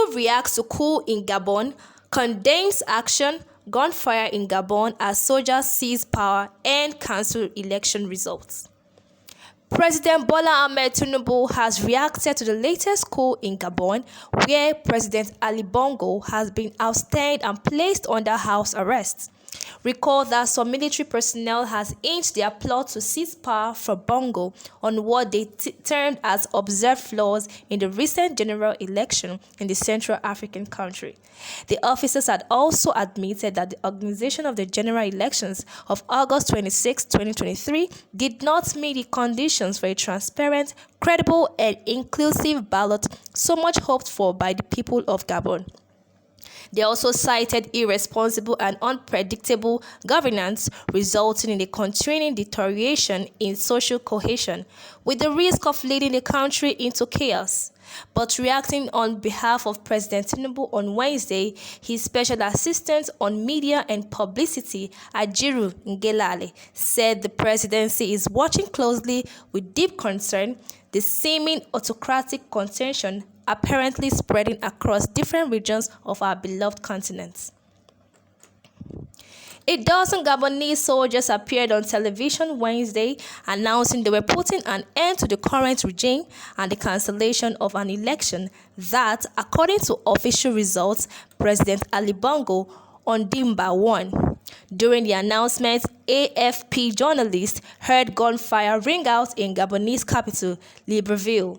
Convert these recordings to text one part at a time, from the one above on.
Tinubu reacts to coup in Gabon, condemns action, gunfire in Gabon as soldiers seize power and cancel election results. President Bola Ahmed Tinubu has reacted to the latest coup in Gabon, where President Ali Bongo has been ousted and placed under house arrest. Recall that some military personnel has hinged their plot to seize power from Bongo on what they termed as observed flaws in the recent general election in the Central African country. The officers had also admitted that the organization of the general elections of August 26, 2023 did not meet the conditions for a transparent, credible, and inclusive ballot so much hoped for by the people of Gabon. They also cited irresponsible and unpredictable governance, resulting in a continuing deterioration in social cohesion, with the risk of leading the country into chaos. But reacting on behalf of President Tinubu on Wednesday, his special assistant on media and publicity, Ajiru Ngelale, said the presidency is watching closely with deep concern the seeming autocratic contention apparently spreading across different regions of our beloved continent. A dozen Gabonese soldiers appeared on television Wednesday announcing they were putting an end to the current regime and the cancellation of an election that, according to official results, President Ali Bongo Ondimba won. During the announcement, AFP journalists heard gunfire ring out in Gabonese capital, Libreville.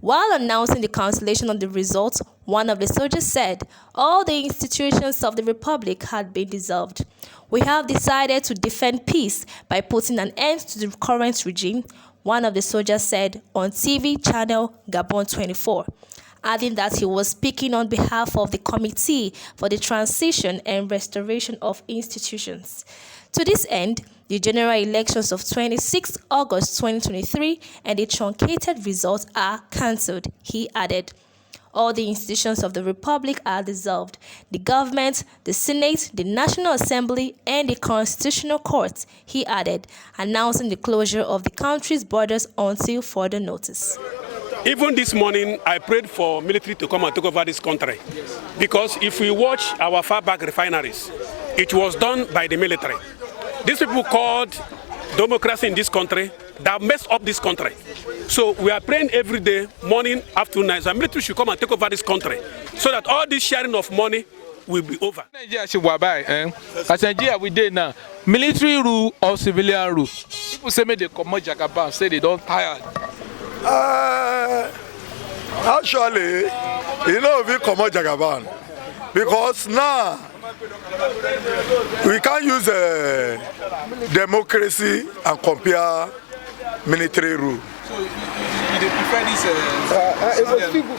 While announcing the cancellation of the results, one of the soldiers said all the institutions of the republic had been dissolved. We have decided to defend peace by putting an end to the current regime, one of the soldiers said on TV channel Gabon 24, adding that he was speaking on behalf of the Committee for the Transition and Restoration of Institutions. To this end, the general elections of 26 August 2023 and the truncated results are cancelled, he added. All the institutions of the Republic are dissolved. The government, the Senate, the National Assembly, and the Constitutional Court, he added, announcing the closure of the country's borders until further notice. Even this morning, I prayed for military to come and take over this country. Because if we watch our far-back refineries, it was done by the military. These people called democracy in this country that messed up this country. So we are praying every day, morning, afternoon, night. The military should come and take over this country so that all this sharing of money will be over. As Nigeria we did now, military rule or civilian rule. People say me they come Jagaban, say they don't tired. Actually, you know, we come Jagaban because now we can't use democracy and compare military rule. So you prefer this?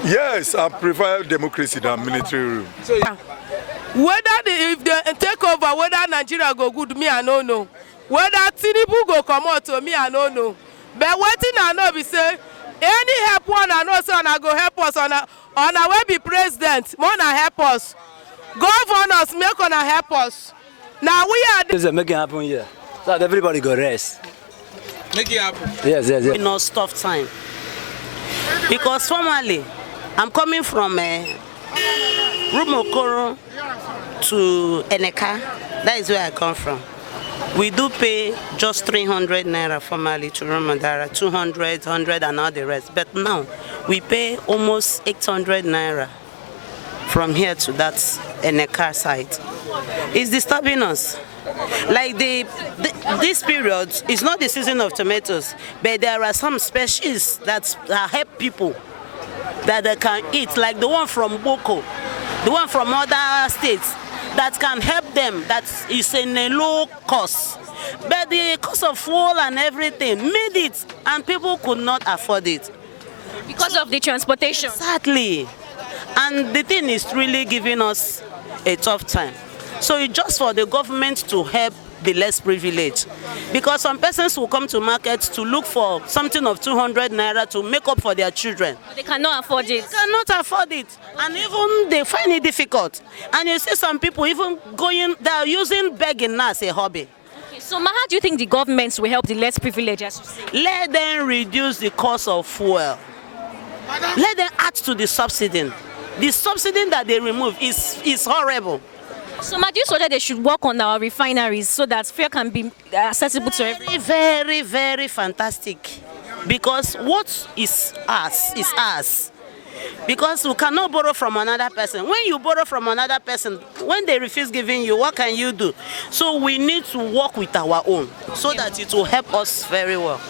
Yes, I prefer democracy than military rule. So, if they take over, whether Nigeria go good, me I don't know. Whether Tinubu go come out to me, I don't know. But one thing I know is say any help one I know, so I go help us on our way be president. More na help us. Governors make on help us. Now we are. This is making happen here. So that everybody go rest. Make it happen. Yes. No stuff time. Because formally, I'm coming from Rumokoro to Eneka. That is where I come from. We do pay just 300 naira formally to Rumandara, 200, 100 and all the rest. But now we pay almost 800 naira from here to that Eneka site. It's disturbing us. Like this period is not the season of tomatoes, but there are some species that help people that they can eat, like the one from Boko, the one from other states that can help them, that is in a low cost. But the cost of fuel and everything made it, and people could not afford it. Because of the transportation. Exactly. And the thing is really giving us a tough time. So it's just for the government to help the less privileged. Because some persons will come to markets to look for something of 200 naira to make up for their children. But they cannot afford it. They cannot afford it. And even they find it difficult. And you see some people even they are using begging now as a hobby. Okay, so how do you think the governments will help the less privileged? Let them reduce the cost of fuel. Let them add to the subsidy. The subsidy that they remove is horrible. So, do you suggest they should work on our refineries so that fuel can be accessible to everyone? Very, very fantastic. Because what is ours is ours. Because we cannot borrow from another person. When you borrow from another person, when they refuse giving you, what can you do? So we need to work with our own so that it will help us very well.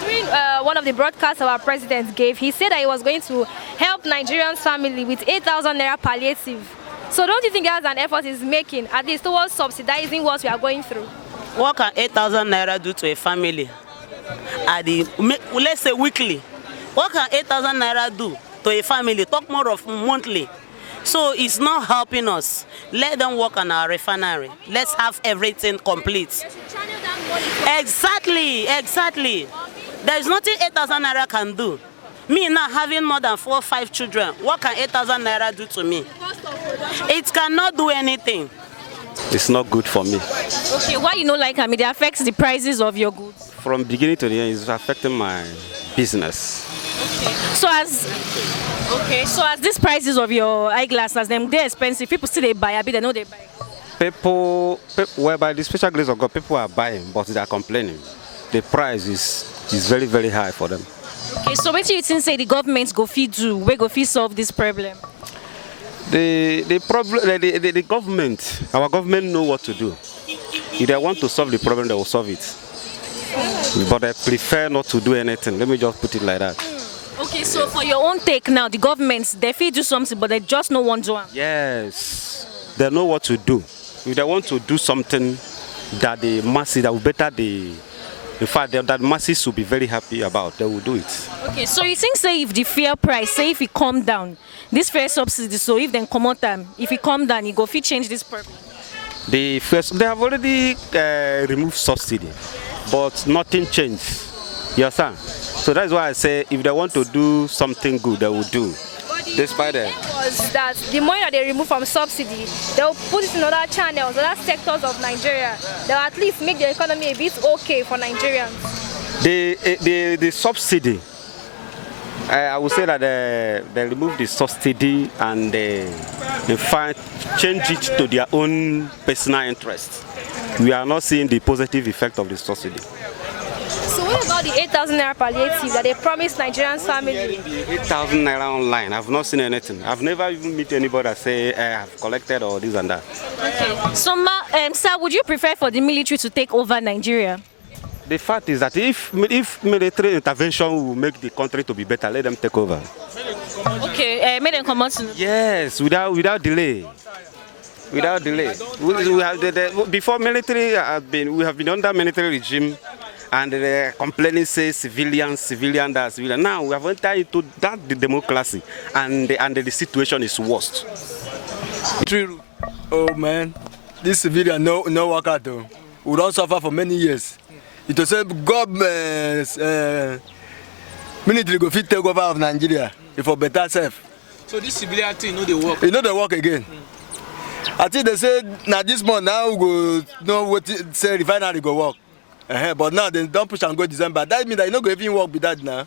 During one of the broadcasts our president gave, he said that he was going to help Nigerians' family with 8,000 naira palliative. So don't you think that's an effort he's making, at least towards subsidizing what we are going through? What can 8,000 naira do to a family? Let's say weekly. What can 8,000 naira do to a family? Talk more of monthly. So it's not helping us. Let them work on our refinery. Let's have everything complete. Exactly. There is nothing 8,000 naira can do. Me now having more than 4 or 5 children, what can 8,000 naira do to me? It cannot do anything. It's not good for me. Okay, why you know like it affects the prices of your goods? From beginning to the end, it's affecting my business. Okay. So as these prices of your eyeglasses, they're expensive. People still they buy, they know they buy. People, whereby the special grace of God, people are buying, but they are complaining. The price is very, very high for them. Okay, so what do you think say the government go feed do? Where go feed solve this problem? The government, our government know what to do. If they want to solve the problem, they will solve it. But I prefer not to do anything. Let me just put it like that. Okay, so for your own take now, the governments, they feed do something, but they just know one to. Yes, they know what to do. If they want to do something that the masses, that will better the, in fact, that masses will be very happy about, they will do it. Okay, so you think, say, if the fuel price, say, if it come down, this fuel subsidy, so if then come out time, if it come down, it go fit change this problem? They have already removed subsidy, but nothing changed. You understand? So that's why I say if they want to do something good, they will do. Despite that, was that the money that they remove from subsidy, they'll put it in other channels, other sectors of Nigeria. They'll at least make the economy a bit okay for Nigerians. The subsidy, I would say that they remove the subsidy and in fact change it to their own personal interest. We are not seeing the positive effect of the subsidy. So what about the 8,000 naira palliative that they promised Nigerians' family? 8,000 naira online. I've not seen anything. I've never even met anybody that say I have collected or this and that. Okay. So, sir, would you prefer for the military to take over Nigeria? The fact is that if military intervention will make the country to be better, let them take over. Okay, make them come out. Yes, without delay. Without delay. We have before military we have been under military regime, and the complaining says civilian. Now we have entered into that the democracy, and the situation is worst. Oh man, this civilian no work out though. We don't suffer for many years. It was a government military go fit take over of Nigeria for better self. So this civilian thing, they work. You know they work again. I think they said now this month now we go know what say refinery go work. But now they don't push and go December. That means that you not go even work with that now.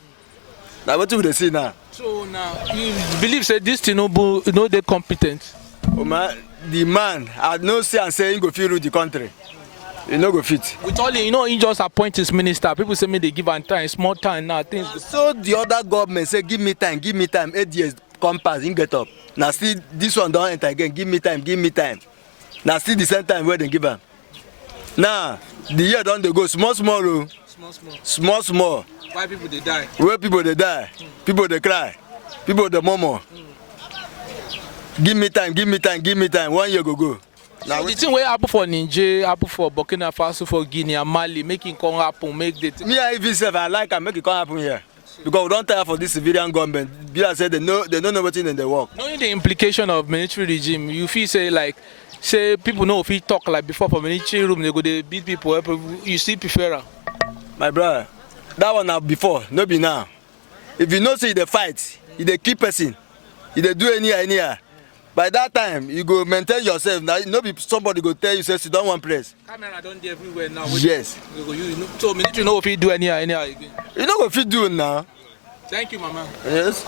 Now what do they see now? So now you believe say this Tinubu they competent? Oh man, the man I no say and say he go fit rule the country. You no go fit. With all he just appoint his minister. People say me they give him time, small time now things. So the other government say give me time. 8 years come pass, he get up. Now still this one don't enter again. Give me time. Now still the same time where they give him. Now the year don't they go small. Why people they die? Where people they die, people they cry, people they murmur. Give me time. 1 year go. Now so the thing wey happen for Niger, happen for Burkina Faso, for Guinea and Mali, making come happen, make the thing. Me I even say I like and make it come happen here. Because we don't tire for this civilian government. Bila said they don't know what's in the work. Knowing the implication of military regime, you feel say people know if you talk like before for military room, they go they beat people, you see prefer. My brother, that one now before, no be now. If you know say they fight, if they keep person, if they do anyhow. By that time, you go maintain yourself. Now, no be somebody go tell you say sit down one place. Camera don't do everywhere now. Yes. So military know if you do anyhow again. You know what you do now. Thank you, Mama. Yes.